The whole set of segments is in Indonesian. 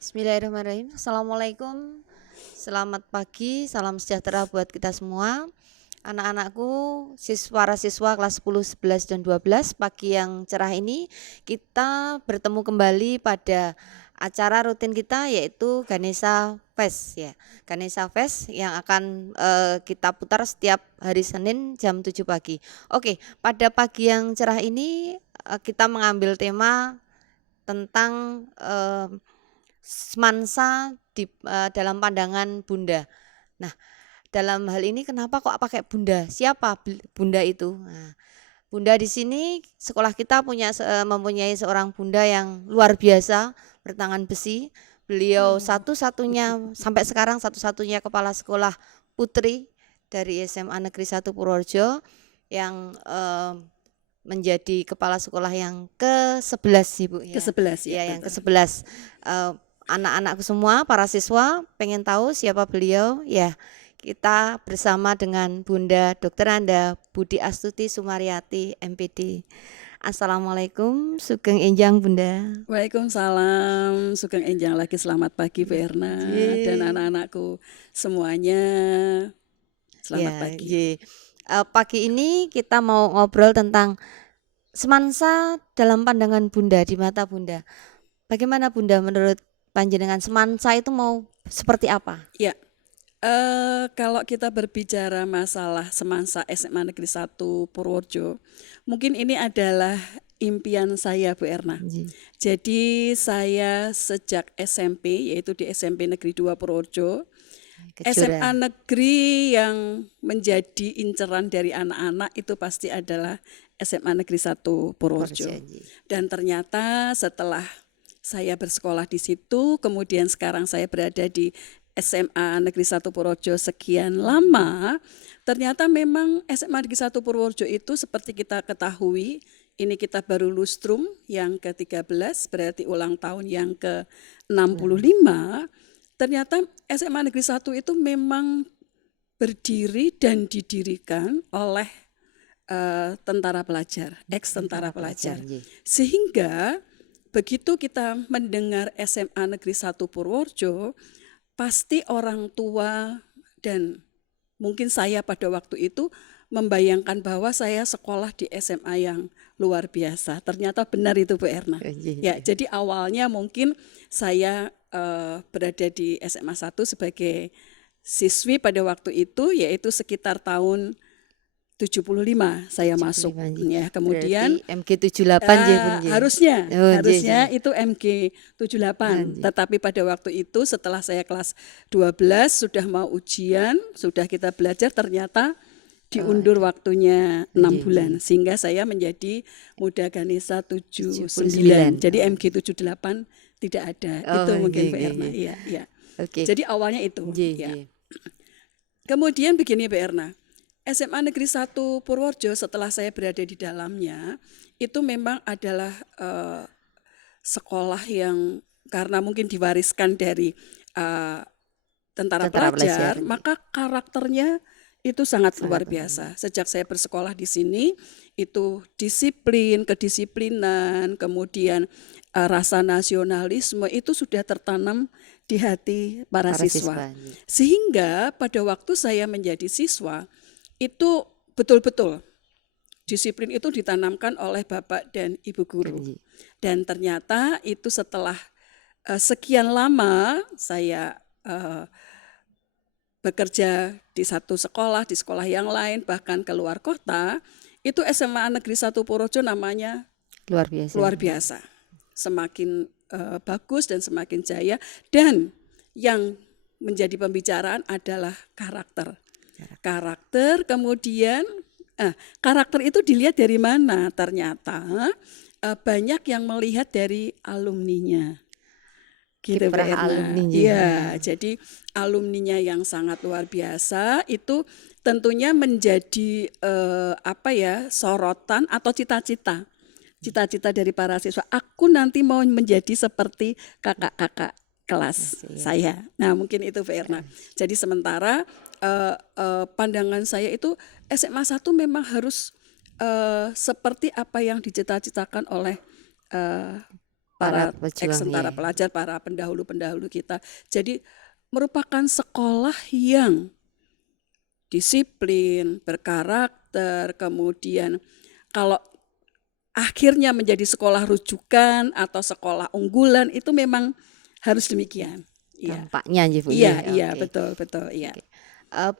Bismillahirrahmanirrahim. Assalamualaikum. Selamat pagi, salam sejahtera buat kita semua. Anak-anakku, para siswa kelas 10, 11, dan 12, pagi yang cerah ini kita bertemu kembali pada acara rutin kita yaitu Ganesha Fest ya. Ganesha Fest yang akan kita putar setiap hari Senin jam 7 pagi. Oke, pada pagi yang cerah ini kita mengambil tema tentang semansa dalam pandangan Bunda. Nah, dalam hal ini kenapa kok pakai Bunda? Siapa Bunda itu? Nah, Bunda di sini sekolah kita mempunyai seorang Bunda yang luar biasa, bertangan besi. Beliau satu-satunya sampai sekarang satu-satunya kepala sekolah putri dari SMA Negeri 1 Purworejo yang menjadi kepala sekolah yang ke-11 Ibu ya. Ke-11 ya, Ya, yang betul. ke-11. Anak-anakku semua, para siswa pengen tahu siapa beliau? Ya, kita bersama dengan Bunda Dr. Anda Budi Astuti Sumaryati MPD. Assalamualaikum, Sugeng Enjang Bunda. Waalaikumsalam, Sugeng Enjang lagi, selamat pagi Bu Erna dan anak-anakku semuanya. Selamat pagi. Pagi ini kita mau ngobrol tentang semansa dalam pandangan Bunda, di mata Bunda. Bagaimana Bunda menurut panjenengan semansa itu mau seperti apa? Ya, kalau kita berbicara masalah semansa SMA Negeri 1 Purworejo, mungkin ini adalah impian saya Bu Erna. Jadi saya sejak SMP, yaitu di SMP Negeri 2 Purworejo, SMA negeri yang menjadi inceran dari anak-anak itu pasti adalah SMA Negeri 1 Purworejo. Dan ternyata setelah saya bersekolah di situ, kemudian sekarang saya berada di SMA Negeri 1 Purworejo sekian lama, ternyata memang SMA Negeri 1 Purworejo itu seperti kita ketahui, ini kita baru lustrum yang ke-13, berarti ulang tahun yang ke-65. Ternyata SMA Negeri 1 itu memang berdiri dan didirikan oleh tentara pelajar, ex-tentara pelajar. Sehingga begitu kita mendengar SMA Negeri 1 Purworejo, pasti orang tua dan mungkin saya pada waktu itu membayangkan bahwa saya sekolah di SMA yang luar biasa. Ternyata benar itu Bu Erna. Ya, jadi awalnya mungkin saya berada di SMA 1 sebagai siswi pada waktu itu, yaitu sekitar tahun 75 saya masuk ya. Kemudian MG 78 harusnya itu MG 78. Tetapi pada waktu itu setelah saya kelas 12 sudah mau ujian, sudah kita belajar, ternyata diundur waktunya 6 bulan sehingga saya menjadi Muda Ganesha 79. Jadi MG 78 tidak ada. Itu mungkin Bu Erna. Iya. Jadi awalnya itu. Ya. Kemudian begini Bu Erna. SMA Negeri 1 Purworejo setelah saya berada di dalamnya itu memang adalah sekolah yang karena mungkin diwariskan dari tentara pelajar, maka karakternya itu sangat luar biasa. Sejak saya bersekolah di sini itu disiplin, kedisiplinan, kemudian rasa nasionalisme itu sudah tertanam di hati para siswa. Sehingga pada waktu saya menjadi siswa itu betul-betul disiplin itu ditanamkan oleh Bapak dan Ibu guru. Dan ternyata itu setelah sekian lama saya bekerja di satu sekolah, di sekolah yang lain, bahkan keluar kota, itu SMA Negeri 1 Purworejo namanya luar biasa. Semakin bagus dan semakin jaya, dan yang menjadi pembicaraan adalah karakter. Kemudian karakter itu dilihat dari mana? Ternyata banyak yang melihat dari alumninya. Gitu Bu Erna. Iya, jadi alumninya yang sangat luar biasa itu tentunya menjadi sorotan atau cita-cita dari para siswa. Aku nanti mau menjadi seperti kakak-kakak kelas saya. Nah, mungkin itu Bu Erna. Jadi sementara pandangan saya itu SMA 1 memang harus seperti apa yang dicita-citakan oleh para pejuang ex-tentara ya. pelajar, para pendahulu-pendahulu kita. Jadi merupakan sekolah yang disiplin, berkarakter, kemudian kalau akhirnya menjadi sekolah rujukan atau sekolah unggulan itu memang harus demikian. Iya, Dampaknya nggih Bu iya, nggih. iya, Oke. betul, betul, iya. Oke.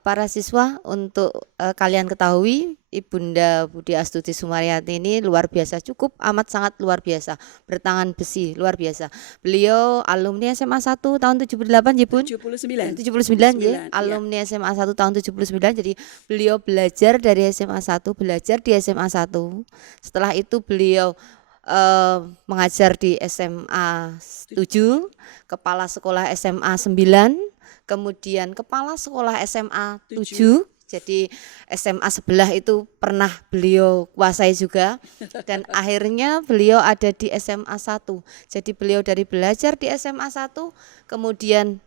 Para siswa untuk kalian ketahui Ibunda Budi Astuti Sumaryati ini luar biasa, cukup amat sangat luar biasa, bertangan besi luar biasa. Beliau alumni SMA 1 tahun 78 ya Bun? 79. 79 ya, 79, iya. alumni SMA 1 tahun 79. Jadi beliau belajar dari SMA 1, belajar di SMA 1. Setelah itu beliau mengajar di SMA 7, kepala sekolah SMA 9, kemudian kepala sekolah SMA 7. Jadi SMA sebelah itu pernah beliau kuasai juga, dan akhirnya beliau ada di SMA 1. Jadi beliau dari belajar di SMA 1 kemudian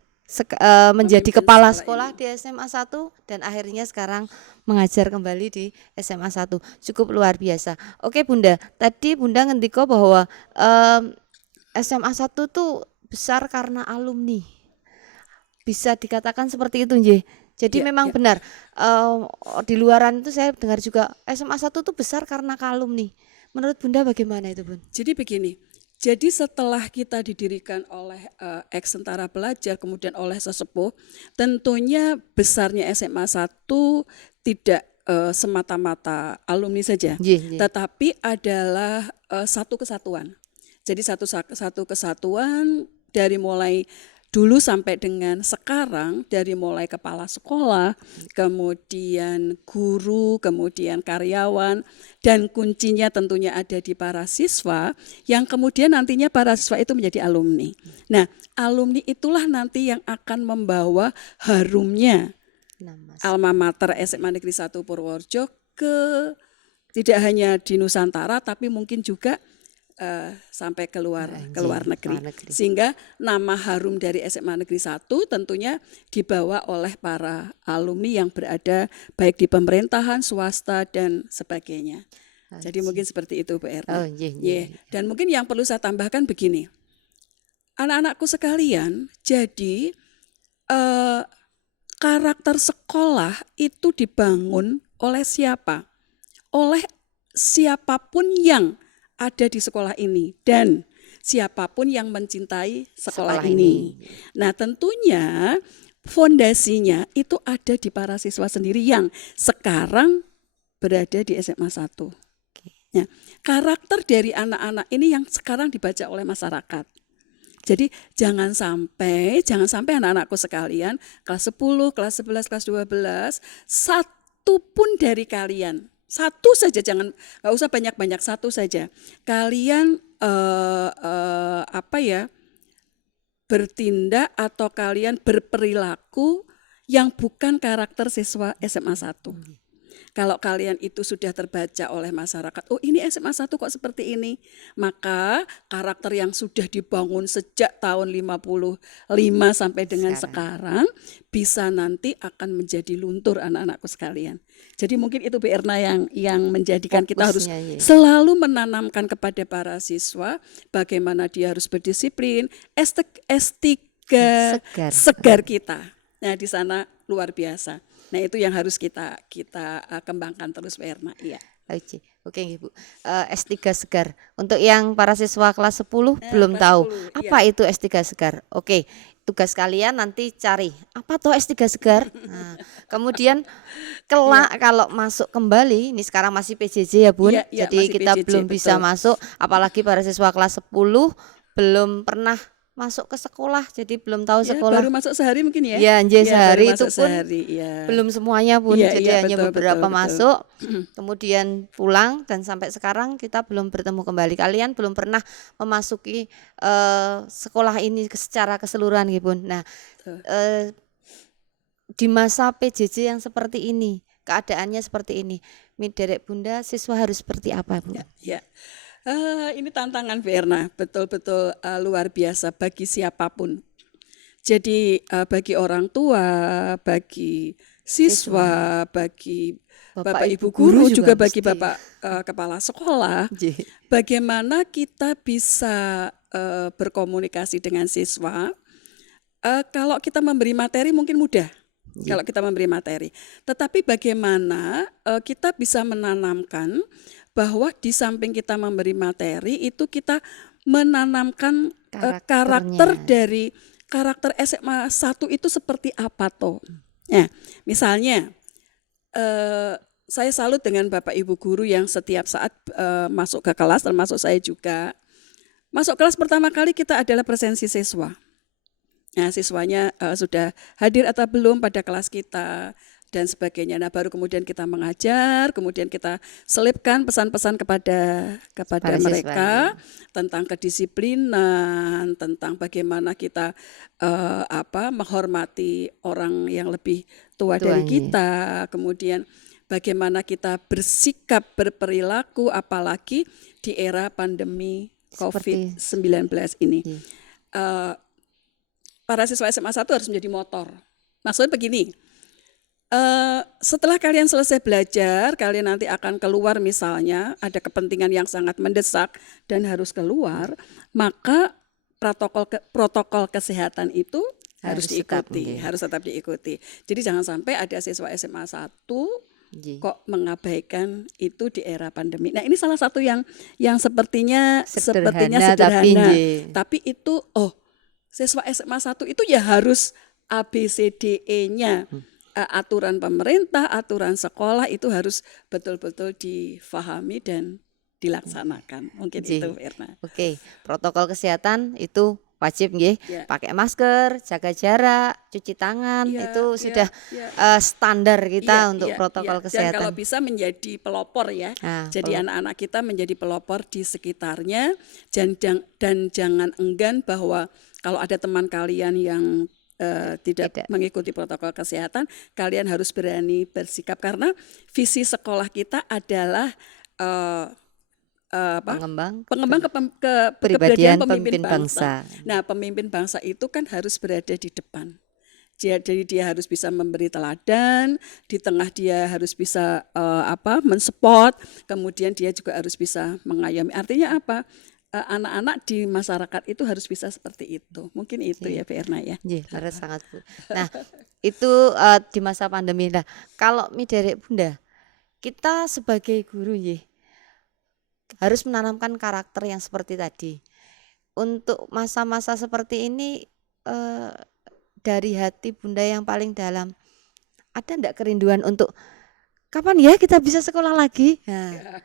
menjadi Memimpin kepala sekolah sekolah di SMA 1 dan akhirnya sekarang mengajar kembali di SMA 1. Cukup luar biasa. Oke Bunda, tadi Bunda ngendiko bahwa SMA 1 tuh besar karena alumni. Bisa dikatakan seperti itu nggih. Jadi Iya, memang iya. benar di luaran itu saya dengar juga SMA 1 tuh besar karena alumni. Menurut Bunda bagaimana itu Bun? Jadi begini, jadi setelah kita didirikan oleh ex-tentara pelajar, kemudian oleh sesepuh, tentunya besarnya SMA 1 tidak semata-mata alumni saja, Nggih, nggih. tetapi adalah satu kesatuan. Jadi satu kesatuan dari mulai dulu sampai dengan sekarang, dari mulai kepala sekolah, kemudian guru, kemudian karyawan, dan kuncinya tentunya ada di para siswa, yang kemudian nantinya para siswa itu menjadi alumni. Nah, alumni itulah nanti yang akan membawa harumnya Nama alma mater SMA Negeri 1 Purworejo ke tidak hanya di Nusantara, tapi mungkin juga sampai ke luar negeri. Sehingga nama harum dari SMA Negeri 1 tentunya dibawa oleh para alumni yang berada baik di pemerintahan, swasta, dan sebagainya. Jadi mungkin seperti itu Bu Erna. Oh, nggih. Dan mungkin yang perlu saya tambahkan begini, anak-anakku sekalian, jadi karakter sekolah itu dibangun oleh siapa? Oleh siapapun yang ada di sekolah ini dan siapapun yang mencintai sekolah ini. Nah, tentunya fondasinya itu ada di para siswa sendiri yang sekarang berada di SMA 1. Nah, karakter dari anak-anak ini yang sekarang dibaca oleh masyarakat. Jadi jangan sampai anak-anakku sekalian kelas 10, kelas 11, kelas 12, satu pun dari kalian, satu saja, nggak usah banyak-banyak, satu saja. Kalian bertindak atau kalian berperilaku yang bukan karakter siswa SMA 1. Kalau kalian itu sudah terbaca oleh masyarakat, oh ini SMA 1 kok seperti ini, maka karakter yang sudah dibangun sejak tahun 55 sampai dengan sekarang bisa nanti akan menjadi luntur anak-anakku sekalian. Jadi mungkin itu Bu Erna yang menjadikan kita harus selalu menanamkan kepada para siswa bagaimana dia harus berdisiplin, etika segar kita. Nah, di sana luar biasa. Nah, itu yang harus kita kembangkan terus Bu Erna. Iya. Oke Bu. S3 segar. Untuk yang para siswa kelas 10 belum tahu 10, apa itu S3 segar. Oke, tugas kalian nanti cari apa tuh S3 segar. Nah, kemudian kelak kalau masuk kembali, ini sekarang masih PJJ ya Bun. Jadi kita PJJ, belum bisa masuk, apalagi para siswa kelas 10 belum pernah masuk ke sekolah, jadi belum tahu sekolah. Baru masuk sehari mungkin ya? Ya, sehari itu pun belum semuanya Bun, jadi hanya beberapa masuk, kemudian pulang, dan sampai sekarang kita belum bertemu kembali. Kalian belum pernah memasuki sekolah ini secara keseluruhan gitu Bun. Nah, di masa PJJ yang seperti ini, keadaannya seperti ini, Derek Bunda, siswa harus seperti apa Bu? Ya. Ini tantangan Bu Erna, betul-betul luar biasa bagi siapapun. Jadi bagi orang tua, bagi siswa, bagi Bapak Ibu guru, juga bagi Bapak kepala sekolah, bagaimana kita bisa berkomunikasi dengan siswa. Kalau kita memberi materi mungkin mudah. Kalau kita memberi materi, tetapi bagaimana kita bisa menanamkan bahwa di samping kita memberi materi itu kita menanamkan karakter dari karakter SMA 1 itu seperti apa toh? Nah, misalnya saya salut dengan Bapak Ibu guru yang setiap saat masuk ke kelas, termasuk saya juga. Masuk kelas pertama kali kita adalah presensi siswa. Nah, siswanya sudah hadir atau belum pada kelas kita dan sebagainya. Nah, baru kemudian kita mengajar, kemudian kita selipkan pesan-pesan kepada mereka tentang kedisiplinan, tentang bagaimana kita menghormati orang yang lebih tua dari kita, kemudian bagaimana kita bersikap, berperilaku, apalagi di era pandemi COVID-19 ini. Para siswa SMA 1 harus menjadi motor. Maksudnya begini, setelah kalian selesai belajar, kalian nanti akan keluar misalnya, ada kepentingan yang sangat mendesak dan harus keluar, maka protokol kesehatan itu harus diikuti, harus tetap diikuti. Jadi jangan sampai ada siswa SMA 1 kok mengabaikan itu di era pandemi. Nah, ini salah satu yang sepertinya sederhana, tapi itu siswa SMA 1 itu ya harus ABCDE-nya. Aturan pemerintah, aturan sekolah itu harus betul-betul difahami dan dilaksanakan. Mungkin itu, Irna. Oke, protokol kesehatan itu wajib nggih, pakai masker, jaga jarak, cuci tangan, itu sudah standar kita untuk protokol kesehatan. Dan kalau bisa menjadi pelopor ya. Jadi anak-anak kita menjadi pelopor di sekitarnya dan jangan enggan bahwa kalau ada teman kalian yang tidak mengikuti protokol kesehatan, kalian harus berani bersikap karena visi sekolah kita adalah pengembang kepribadian pemimpin bangsa. Nah, pemimpin bangsa itu kan harus berada di depan. Jadi dia harus bisa memberi teladan, di tengah dia harus bisa mensupport, kemudian dia juga harus bisa mengayomi. Artinya apa? Anak-anak di masyarakat itu harus bisa seperti itu. Mungkin itu ya, Erna ya. Iya, sangat Bu. Nah, itu di masa pandemi. Nah, kalau derek Bunda, kita sebagai guru harus menanamkan karakter yang seperti tadi. Untuk masa-masa seperti ini dari hati Bunda yang paling dalam, ada enggak kerinduan untuk kapan ya kita bisa sekolah lagi? Nah,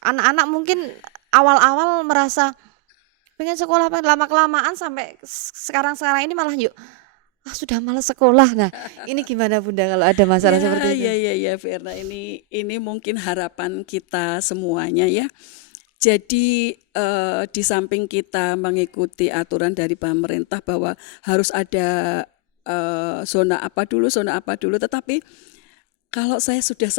anak-anak mungkin awal-awal merasa pengen sekolah, lama-kelamaan sampai sekarang ini malah sudah malas sekolah. Nah, ini gimana Bunda kalau ada masalah seperti itu? Ya, Verna, ini mungkin harapan kita semuanya ya. Jadi di samping kita mengikuti aturan dari pemerintah bahwa harus ada zona apa dulu, tetapi kalau saya sudah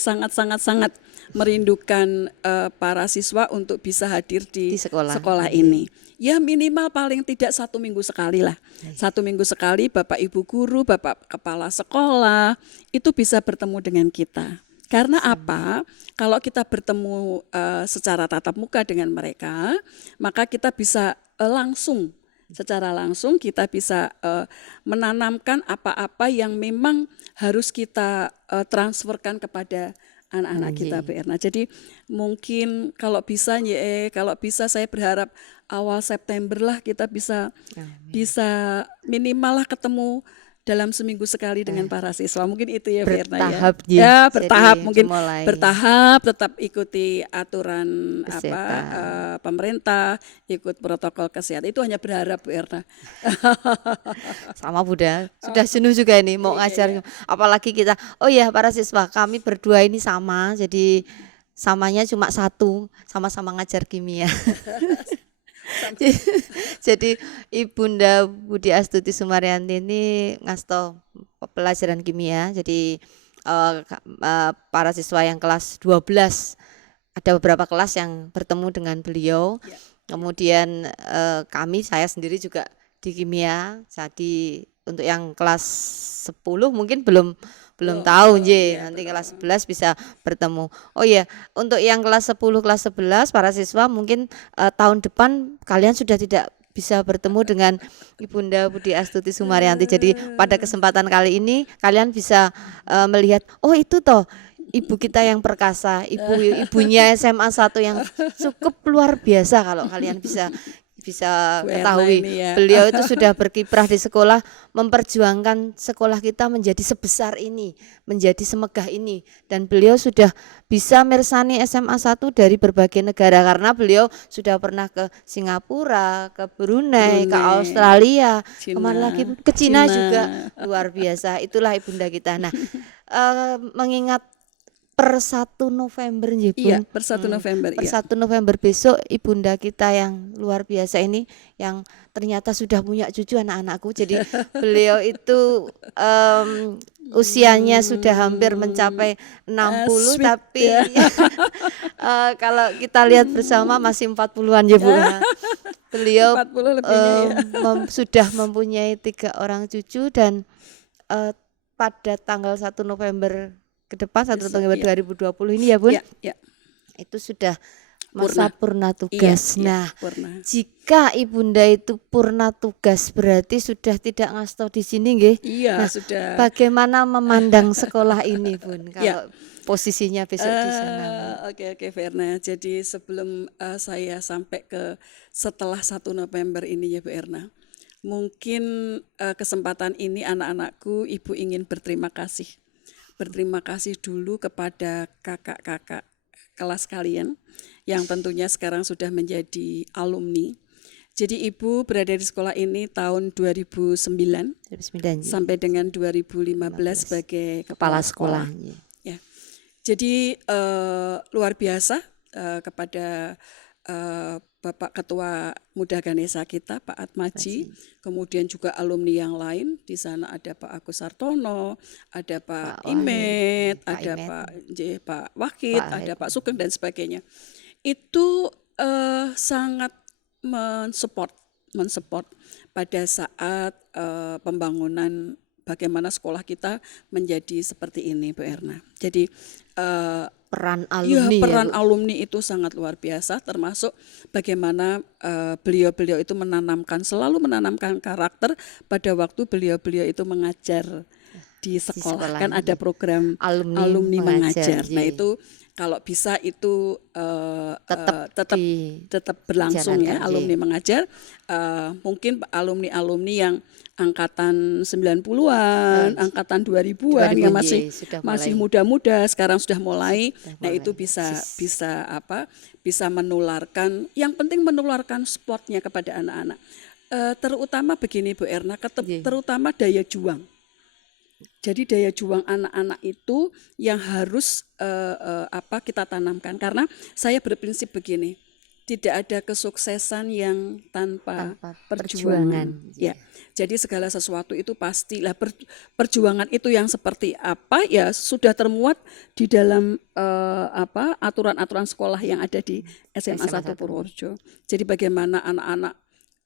sangat merindukan para siswa untuk bisa hadir di sekolah ini. Ya minimal paling tidak 1 minggu sekali lah. 1 minggu sekali Bapak Ibu guru, Bapak Kepala Sekolah itu bisa bertemu dengan kita. Karena apa? Kalau kita bertemu secara tatap muka dengan mereka, maka kita bisa secara langsung kita bisa menanamkan apa-apa yang memang harus kita transferkan kepada anak-anak kita, Bu Erna. Jadi mungkin kalau bisa saya berharap awal September lah kita bisa minimal lah ketemu dalam seminggu sekali dengan para siswa. Mungkin itu ya, Verna ya. Bertahap mungkin bertahap, tetap ikuti aturan pemerintah, ikut protokol kesehatan. Itu hanya berharap, Bu Erna. Sama Bunda, sudah jenuh juga ini mau ngajar. Apalagi kita, para siswa kami berdua ini sama, jadi samanya cuma satu, sama-sama ngajar kimia. Jadi Ibunda Budi Astuti Sumaryanti ini ngasto pelajaran kimia. Jadi para siswa yang kelas 12 ada beberapa kelas yang bertemu dengan beliau. Kemudian saya sendiri juga di kimia. Jadi untuk yang kelas 10 mungkin belum belum Belum, tahu belum, nje, ya nanti belum. kelas 11 bisa bertemu. Oh iya, untuk yang kelas 10 kelas 11 para siswa mungkin tahun depan kalian sudah tidak bisa bertemu dengan Ibunda Budi Astuti Sumaryanti. Jadi pada kesempatan kali ini kalian bisa melihat, oh itu toh ibu kita yang perkasa, ibunya SMA 1 yang cukup luar biasa. Kalau kalian bisa bisa Bu Erna ketahui, ini ya. beliau itu sudah berkiprah di sekolah, memperjuangkan sekolah kita menjadi sebesar ini, menjadi semegah ini, dan beliau sudah bisa mersani SMA 1 dari berbagai negara karena beliau sudah pernah ke Singapura, ke Brunei, ke Brunei, Australia, kemana lagi, Cina, ke Cina juga. Cina. Luar biasa, itulah ibunda kita. Nah, mengingat per 1 November nggih Iya, Bun. per 1 November, Per iya. 1 November besok ibunda kita yang luar biasa ini yang ternyata sudah punya cucu anak-anakku. Jadi beliau itu usianya sudah hampir Hmm, mencapai 60 sweet ya. tapi kalau kita lihat bersama masih 40-an ya Bu. Beliau 40 lebihnya ya. sudah mempunyai 3 orang cucu dan eh, pada tanggal 1 November ke depan 1 Besok, November ya. 2020 ini ya Bun, Ya, ya. itu sudah Purna. masa purna Iya, tugas. iya, Nah, purna. jika ibunda itu purna tugas berarti sudah tidak ngasto di sini nggih. Iya, Nah, sudah. bagaimana memandang sekolah ini Bun Ya. kalau posisinya besok di sana Bu? Oke, Verna. Jadi sebelum saya sampai ke setelah 1 November ini ya Bu Erna, mungkin kesempatan ini anak-anakku, Ibu ingin berterima kasih. Berterima kasih dulu kepada kakak-kakak kelas kalian yang tentunya sekarang sudah menjadi alumni. Jadi Ibu berada di sekolah ini tahun 2009 2009 sampai dengan 2015 sebagai kepala kepala sekolah. sekolah. Ya. Jadi luar biasa kepada Bapak Ketua Muda Ganesha kita, Pak Atmaji, kemudian juga alumni yang lain. Di sana ada Pak Agus Sartono, ada Pak Imet, ada Pak Wahid, ada Pak Sugeng dan sebagainya. Itu sangat mensupport pada saat pembangunan bagaimana sekolah kita menjadi seperti ini, Bu Erna. Jadi Peran ya, alumni ya peran Bu. alumni itu sangat luar biasa, termasuk bagaimana beliau-beliau itu selalu menanamkan karakter pada waktu beliau-beliau itu mengajar di sekolah. Kan ada program alumni mengajar. Nah itu kalau bisa itu tetap berlangsung ya, alumni mengajar. Mungkin alumni-alumni yang angkatan 90-an, angkatan 2000-an yang masih muda-muda sekarang sudah mulai. Nah, itu bisa menularkan, yang penting menularkan sportnya kepada anak-anak. Terutama begini Bu Erna, terutama daya juang. Jadi daya juang anak-anak itu yang harus kita tanamkan, karena saya berprinsip begini, tidak ada kesuksesan yang tanpa perjuangan. Ya, jadi segala sesuatu itu pastilah perjuangan itu yang seperti apa ya sudah termuat di dalam aturan-aturan sekolah yang ada di SMA 1 Purworejo. Jadi bagaimana anak-anak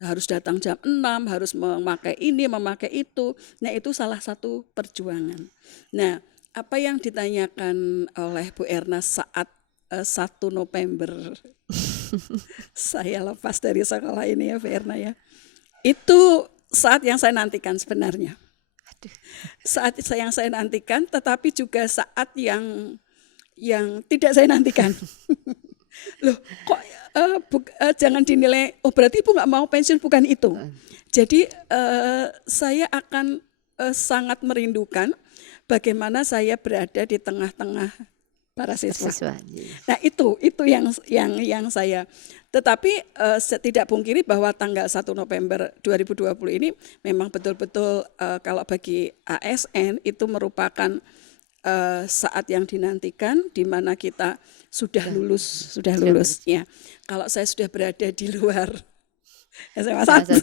harus datang jam 6, harus memakai ini, memakai itu. Nah, itu salah satu perjuangan. Nah, apa yang ditanyakan oleh Bu Erna saat 1 November saya lepas dari sekolah ini ya Bu Erna ya. Itu saat yang saya nantikan sebenarnya. Saat yang saya nantikan, tetapi juga saat yang tidak saya nantikan. Loh, kok jangan dinilai, oh berarti Ibu nggak mau pensiun, bukan itu. Jadi saya akan sangat merindukan bagaimana saya berada di tengah-tengah para siswa. Nah itu yang saya. Tetapi tidak pungkiri bahwa tanggal 1 November 2020 ini memang betul-betul kalau bagi ASN itu merupakan saat yang dinantikan, di mana kita sudah lulus ya. Kalau saya sudah berada di luar SMA 1,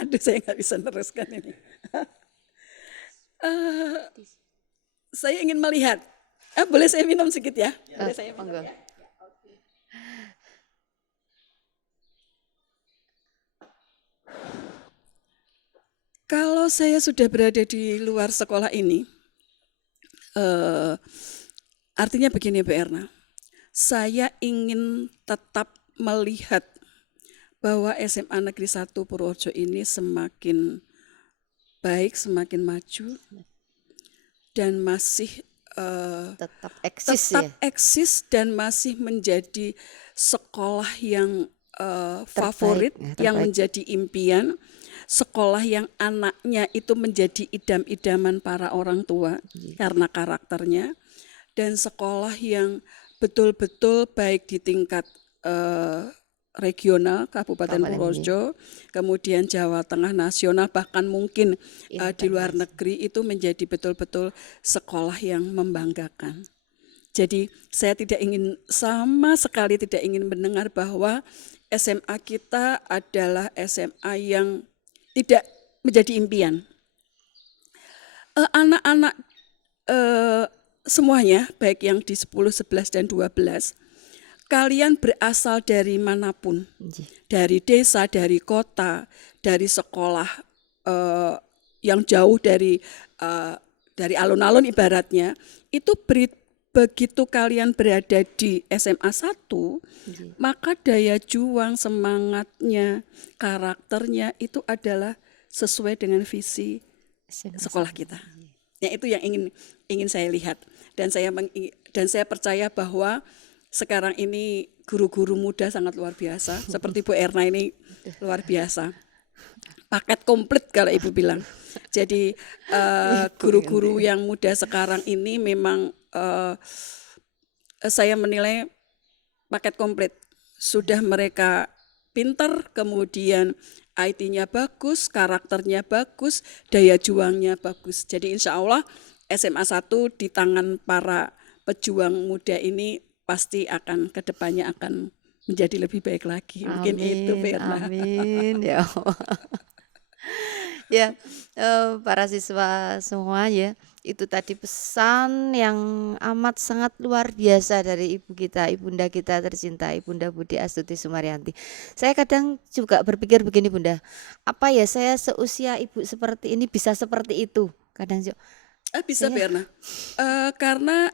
aduh saya nggak bisa meneruskan ini. Saya ingin melihat, boleh saya minum sedikit ya? Boleh saya minum? Kalau saya sudah berada di luar sekolah ini, eh, artinya begini Bu Erna, saya ingin tetap melihat bahwa SMA Negeri 1 Purworejo ini semakin baik, semakin maju, dan masih Tetap eksis ya. tetap eksis dan masih menjadi sekolah yang favorit, yang terbaik. menjadi impian, sekolah yang anaknya itu menjadi idam-idaman para orang tua karena karakternya, dan sekolah yang betul-betul baik di tingkat regional Kabupaten Purworejo, kemudian Jawa Tengah, nasional, bahkan mungkin di luar negeri itu menjadi betul-betul sekolah yang membanggakan. Jadi saya sama sekali tidak ingin mendengar bahwa SMA kita adalah SMA yang tidak menjadi impian. Anak-anak semuanya, baik yang di 10, 11, dan 12, kalian berasal dari manapun, dari desa, dari kota, dari sekolah yang jauh dari alun-alun ibaratnya, itu begitu kalian berada di SMA 1, maka daya juang, semangatnya, karakternya itu adalah sesuai dengan visi sekolah kita. Ya, itu yang ingin saya lihat, dan saya percaya bahwa sekarang ini guru-guru muda sangat luar biasa, seperti Bu Erna ini luar biasa. Paket komplit kalau Ibu bilang. Jadi guru-guru yang muda sekarang ini memang saya menilai paket komplit. Sudah mereka pinter, kemudian IT-nya bagus, karakternya bagus, daya juangnya bagus. Jadi insya Allah SMA 1 di tangan para pejuang muda ini pasti akan kedepannya akan menjadi lebih baik lagi. Mungkin itu Firna. Amin ya Allah. Ya, para siswa semua ya, itu tadi pesan yang amat sangat luar biasa dari ibu kita, ibunda kita tercinta, Ibunda Budi Astuti Sumaryanti. Saya kadang juga berpikir begini Bunda, apa ya saya seusia ibu seperti ini bisa seperti itu? Kadang Bisa Firna, karena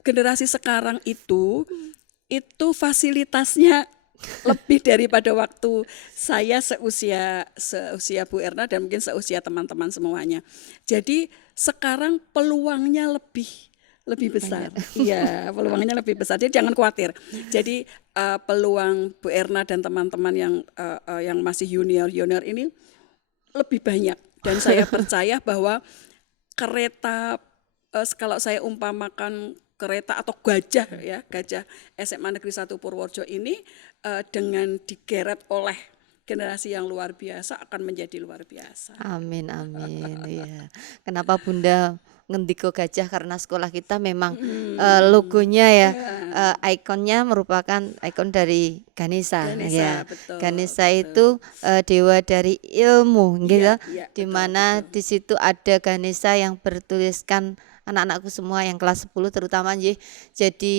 generasi sekarang itu fasilitasnya lebih daripada waktu saya seusia Bu Erna dan mungkin seusia teman-teman semuanya. Jadi sekarang peluangnya lebih besar. Iya, peluangnya lebih besar. Jadi jangan khawatir. Jadi peluang Bu Erna dan teman-teman yang masih junior ini lebih banyak, dan saya percaya bahwa kereta, kalau saya umpamakan kereta atau gajah SMA Negeri 1 Purworejo ini dengan digeret oleh generasi yang luar biasa akan menjadi luar biasa. Amin amin. Ya. Kenapa Bunda ngendiko gajah? Karena sekolah kita memang logonya ya, ikonnya merupakan ikon dari Ganesha ya. Betul, Ganesha itu dewa dari ilmu gitu. Iya, Di mana di situ ada Ganesha yang bertuliskan, anak-anakku semua yang kelas 10 terutama jadi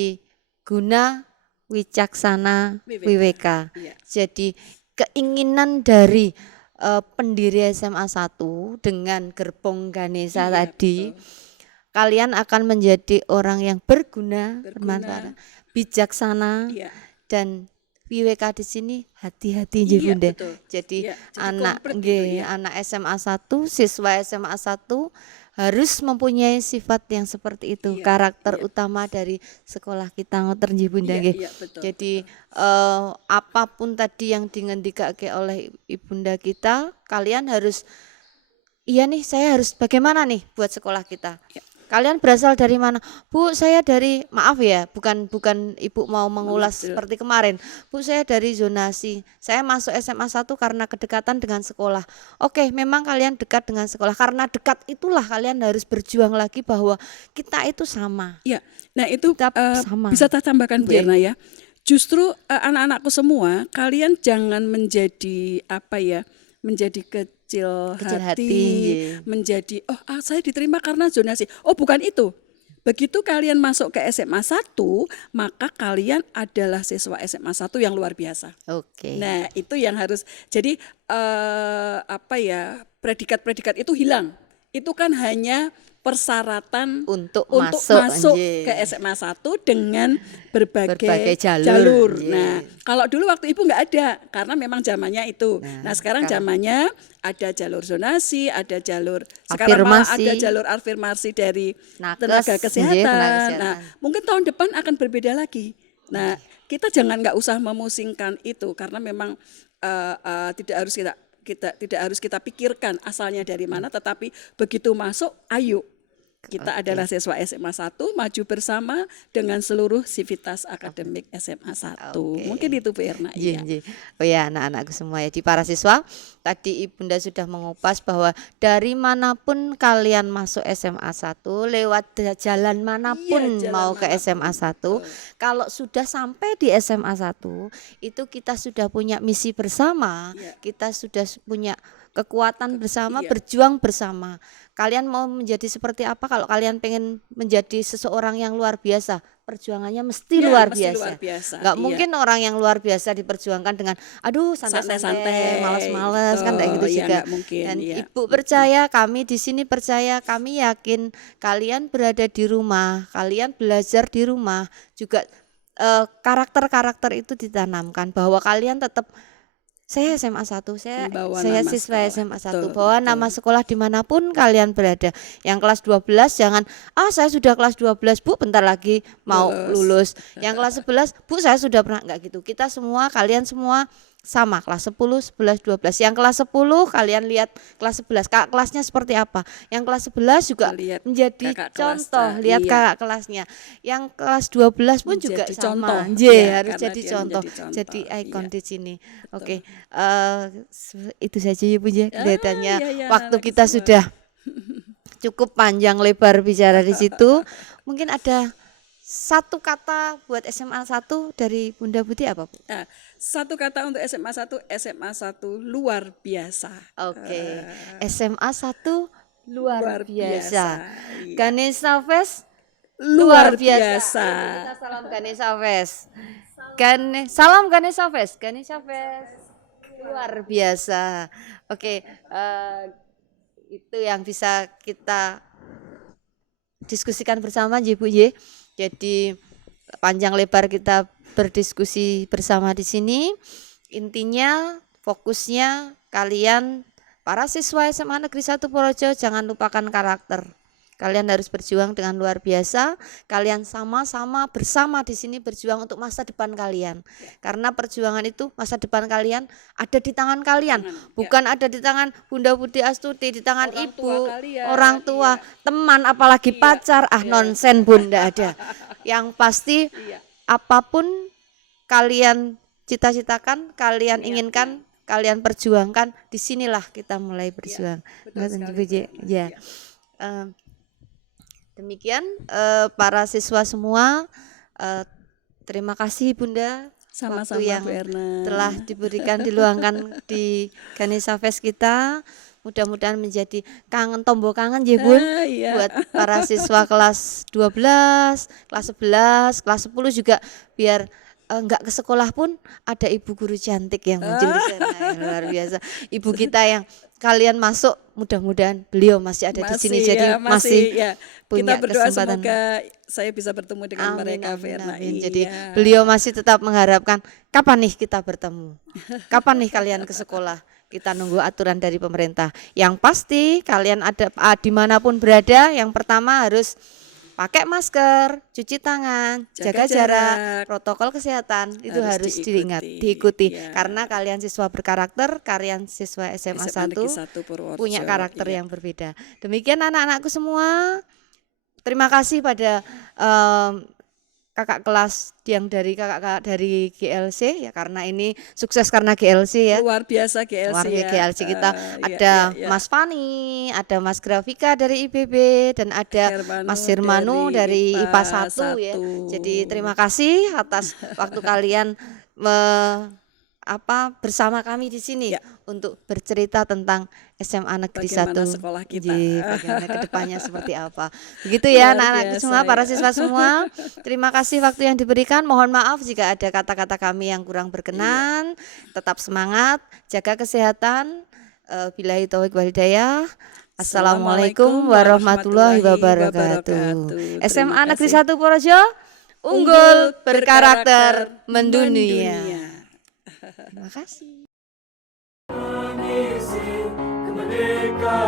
guna, wicaksana, wiweka. Iya. Jadi keinginan dari pendiri SMA 1 dengan gerbong Ganesha tadi, kalian akan menjadi orang yang berguna, bermanfaat, bijaksana, dan wiweka di sini hati-hati Bunda. Jadi anak anak SMA 1, siswa SMA 1 harus mempunyai sifat yang seperti itu, karakter utama dari sekolah kita ngoten nggih Bunda nggih. Jadi apapun tadi yang dingendikake oleh ibunda kita, kalian harus saya harus bagaimana nih buat sekolah kita. Kalian berasal dari mana? Bu, saya dari, maaf ya, bukan Ibu mau mengulas seperti kemarin. Bu, saya dari zonasi. Saya masuk SMA 1 karena kedekatan dengan sekolah. Oke, memang kalian dekat dengan sekolah. Karena dekat itulah kalian harus berjuang lagi bahwa kita itu sama. Ya, nah itu sama. Bisa saya tambahkan Bu Erna ya. Justru anak-anakku semua, kalian jangan menjadi menjadi kecil hati, menjadi saya diterima karena zonasi. Oh, bukan itu. Begitu kalian masuk ke SMA 1, maka kalian adalah siswa SMA 1 yang luar biasa. Oke. Nah, itu yang harus. Jadi predikat-predikat itu hilang. Itu kan hanya persyaratan Untuk masuk nggih. ke SMA 1 dengan berbagai Berbagai jalur, jalur. nggih. Nah, kalau dulu waktu Ibu nggak ada, karena memang zamannya itu. Nah, sekarang zamannya ada jalur zonasi, ada jalur sekarang malah Afirmasi. ada jalur afirmasi dari Nakes, tenaga nggih, kesehatan. tenaga kesehatan. Nah, mungkin tahun depan akan berbeda lagi. Nah, kita jangan nggak usah memusingkan itu karena memang tidak harus kita pikirkan asalnya dari mana, tetapi begitu masuk, ayo kita adalah siswa SMA 1, maju bersama dengan seluruh sivitas akademik SMA 1. Mungkin itu Bu Erna. Iya. Oh ya, anak-anakku semua ya, di para siswa, tadi Ibunda sudah mengupas bahwa dari manapun kalian masuk SMA 1, lewat jalan manapun Iya, jalan mau ke manapun. SMA 1, kalau sudah sampai di SMA 1, itu kita sudah punya misi bersama, kita sudah punya kekuatan bersama, berjuang bersama. Kalian mau menjadi seperti apa? Kalau kalian pengen menjadi seseorang yang luar biasa, perjuangannya mesti luar biasa. Nggak mungkin orang yang luar biasa diperjuangkan dengan aduh santai-santai, malas-malas, kan kayak gitu juga. Dan Ibu percaya, kami di sini percaya, kami yakin kalian berada di rumah, kalian belajar di rumah juga, karakter-karakter itu ditanamkan bahwa kalian tetap saya SMA 1, saya siswa SMA 1, bawa nama sekolah dimanapun kalian berada. Yang kelas 12 jangan, saya sudah kelas 12 Bu, bentar lagi mau lulus. Yang kelas 11, Bu saya sudah pernah, enggak gitu. Kita semua, kalian semua sama, kelas 10, 11, 12. Yang kelas 10 kalian lihat kelas 11, kakak kelasnya seperti apa. Yang kelas 11 juga lihat menjadi contoh, lihat kakak kelasnya. Yang kelas 12 pun juga sama. Harus jadi contoh, jadi ikon di sini. Oke. Itu saja ya Bu ya, kelihatannya waktu kita sudah cukup panjang lebar bicara di situ. Mungkin ada satu kata buat SMA 1 dari Bunda Buti apa Bu? Satu kata untuk SMA 1 luar biasa. Oke. SMA 1 luar biasa. Ganesha Fest luar biasa. Kita salam Ganesha Fest. Salam Ganesha Fest. Ganesha Fest luar biasa. Oke, itu yang bisa kita diskusikan bersama Bu Y. Jadi panjang lebar kita berdiskusi bersama di sini. Intinya fokusnya kalian para siswa SMA Negeri 1 Purworejo jangan lupakan karakter. Kalian harus berjuang dengan luar biasa. Kalian sama-sama bersama di sini berjuang untuk masa depan kalian. Karena perjuangan itu, masa depan kalian ada di tangan kalian, bukan ada di tangan Bunda Budi Astuti, di tangan ibu, orang tua, teman, apalagi pacar. Nonsen Bunda ada. Yang pasti apapun kalian cita-citakan, kalian inginkan, kalian perjuangkan, disinilah kita mulai berjuang. Demikian para siswa semua, terima kasih Bunda, sama-sama waktu yang Bu Erna telah diberikan diluangkan di Ganesha Fest kita. Mudah-mudahan menjadi tombol kangen ya Bun, buat para siswa kelas 12, kelas 11, kelas 10 juga, biar enggak ke sekolah pun ada ibu guru cantik yang muncul di sana. Luar biasa. Ibu kita yang kalian masuk, mudah-mudahan beliau masih ada di sini, jadi masih punya kita berdoa kesempatan. Semoga saya bisa bertemu dengan mereka. Amin. Jadi beliau masih tetap mengharapkan kapan nih kita bertemu, kapan nih kalian ke sekolah. Kita nunggu aturan dari pemerintah. Yang pasti kalian ada dimanapun berada, yang pertama harus pakai masker, cuci tangan, jaga jarak, protokol kesehatan itu harus diikuti. Karena kalian siswa berkarakter, kalian siswa SMA 1 punya karakter yang berbeda. Demikian anak-anakku semua. Terima kasih pada kakak kelas yang dari kakak dari GLC ya, karena ini sukses karena GLC ya. Luar biasa GLC. Luar biasa GLC kita ada Mas Fani, ada Mas Grafika dari IBB, dan ada Mas Hirmanu dari IPA 1 ya. Jadi terima kasih atas waktu kalian bersama kami di sini Ya. untuk bercerita tentang SMA Negeri Bagaimana 1. sekolah kita. Bagaimana kedepannya seperti apa. Begitu ya Luar anak-anakku biasa semua, para ya. siswa semua. Terima kasih waktu yang diberikan. Mohon maaf jika ada kata-kata kami yang kurang berkenan. Tetap semangat, jaga kesehatan. Billahi taufiq wal hidayah. Assalamualaikum warahmatullahi wabarakatuh. SMA Terima Negeri kasih. 1 Purworejo, unggul, berkarakter, mendunia. Terima kasih. Mengisi kemerdekaan.